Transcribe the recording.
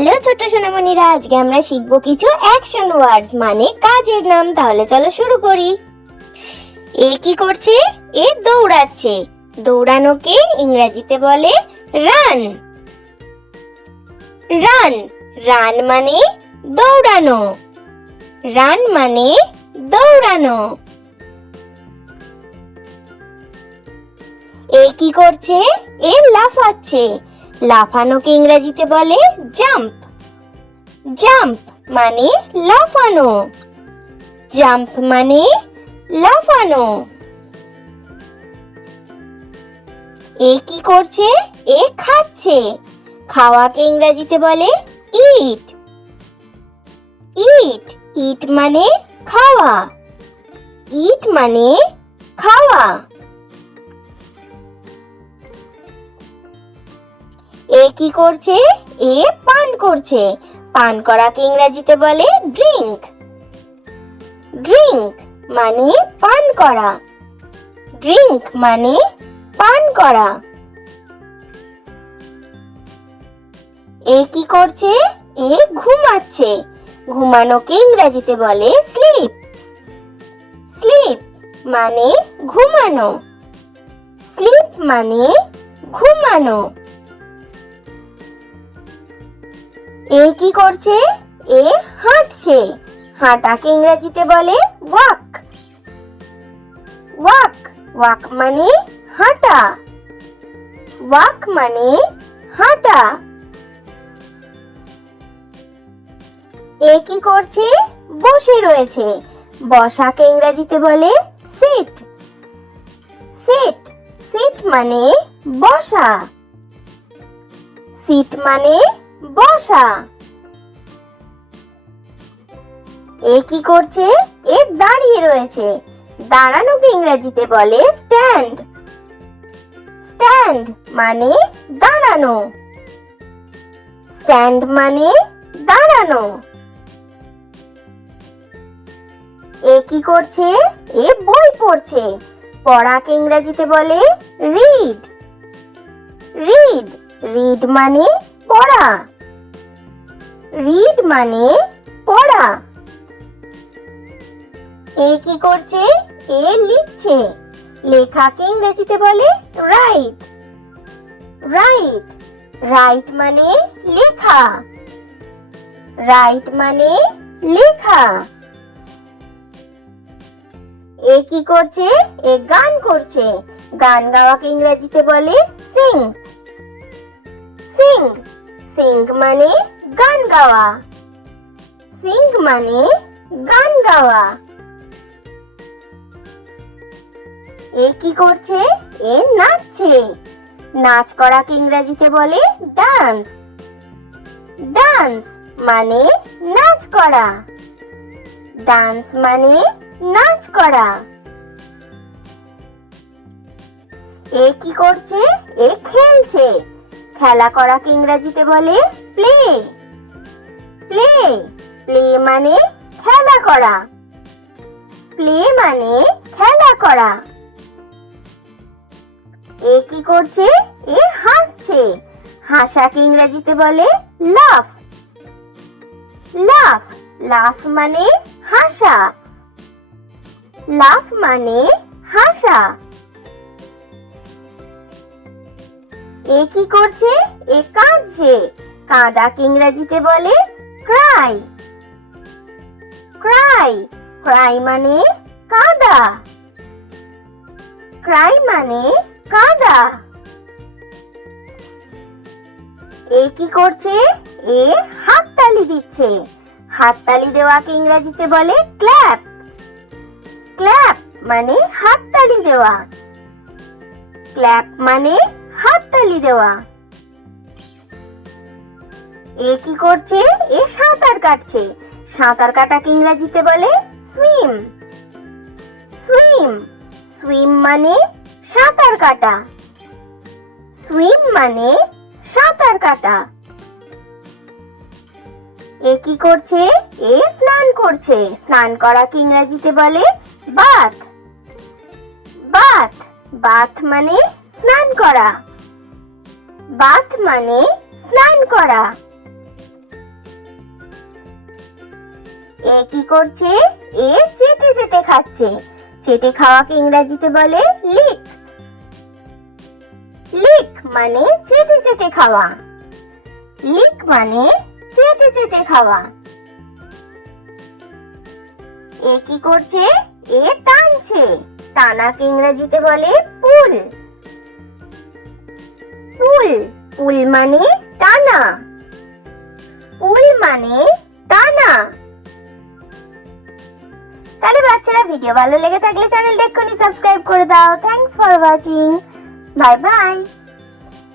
Hello ছোট সোনামণিরা, আজকে আমরা শিখবো কিছু অ্যাকশন ওয়ার্ডস মানে কাজের নাম। তাহলে চলো শুরু করি। এ কি করছে? এ দৌড়াচ্ছে। দৌড়ানোকে ইংরেজিতে বলে রান। রান রান মানে দৌড়ানো। রান মানে দৌড়ানো। এ কি করছে? এ লাফাচ্ছে। লাফানোকে ইংরেজিতে বলে জাম্প। জাম্প মানে লাফানো। জাম্প মানে লাফানো। এ কি করছে? এ খাচ্ছে। খাওয়াকে ইংরেজিতে বলে ইট। ইট ইট মানে খাওয়া। ইট মানে খাওয়া। এ কি করছে? এ পান করছে। পান করাকে ইংরেজিতে বলে ড্রিঙ্ক। ড্রিঙ্ক মানে পান করা। ড্রিঙ্ক মানে পান করা। এ কি করছে? এ ঘুমাচ্ছে। ঘুমানোকে ইংরেজিতে বলে স্লিপ। স্লিপ মানে ঘুমানো। স্লিপ মানে ঘুমানো। এ কি করছে? এ হাঁটছে। হাঁটাকে ইংরেজিতে বলে ওয়াক। ওয়াক ওয়াক মানে হাঁটা। ওয়াক মানে হাঁটা। এ কি করছে? বসে রয়েছে। বসাকে ইংরেজিতে বলে সিট। সিট সিট মানে বসা। সিট মানে বসা। এ কি করছে? এ দাঁড়িয়ে রয়েছে। দাঁড়ানোকে ইংরেজিতে বলে স্ট্যান্ড। স্ট্যান্ড মানে দাঁড়ানো। স্ট্যান্ড মানে দাঁড়ানো। এ কি করছে? এ বই পড়ছে। পড়াকে ইংরেজিতে বলে রিড। রিড রিড মানে পড়া। রিড মানে পড়া। এ কি করছে? এ লিখছে। লেখাকে ইংরেজিতে বলে রাইট। রাইট রাইট মানে লেখা। রাইট মানে লেখা। এ কি করছে? এ গান করছে। গান গাওয়াকে ইংরেজিতে বলে সিং। সিং সিং মানে গান গাওয়া। সিং মানে গান গাওয়া। এ কি করছে? এ নাচছে। নাচ করাকে ইংরেজিতে বলে ডান্স। ডান্স মানে নাচ করা। ডান্স মানে নাচ করা। এ কি করছে? এ খেলছে। খেলা করাকে ইংরেজিতে বলে প্লে। প্লে প্লে মানে খেলা করা। প্লে মানে খেলা করা। এ কি করছে? এ হাসছে। হাসাকে ইংরেজিতে বলে লাফ। লাফ লাফ মানে হাসা। লাফ মানে হাসা। এ কি করছে? এ কাঁদছে। কাঁদাকে ইংরেজিতে বলে ক্রাই। ক্রাই ক্রাই মানে কাঁদা। ক্রাই মানে কাঁদা। এ কি করছে? এ হাততালি দিচ্ছে। হাততালি দেওয়াকে ইংরেজিতে বলে ক্ল্যাপ। ক্ল্যাপ মানে হাততালি দেওয়া। ক্ল্যাপ মানে হাততালি দেওয়া। এ কি করছে? এ সাঁতার কাটছে। সাঁতার কাটাকে ইংরেজিতে বলে সুইম। সুইম সুইম মানে সাঁতার কাটা। সুইম মানে সাঁতার কাটা। এ কি করছে? এ স্নান করছে। স্নান করাকে ইংরেজিতে বলে বাথ। বাথ বাথ মানে স্নান করা। বাথ মানে স্নান করা। এ কি করছে? এ চেটে চেটে খাচ্ছে। চেটে খাওয়াকে ইংরেজিতে বলে লিক। লিক মানে চেটে চেটে খাওয়া। লিক মানে চেটে চেটে খাওয়া। এ কি করছে? এ টানছে। টানাকে ইংরেজিতে বলে পুল। পুল পুল মানে টানা। পুল মানে টানা। তাহলে বাচ্চারা, ভিডিও ভালো লেগে থাকলে চ্যানেলটা এক্ষুনি সাবস্ক্রাইব করে দাও। Thanks for watching. Bye bye.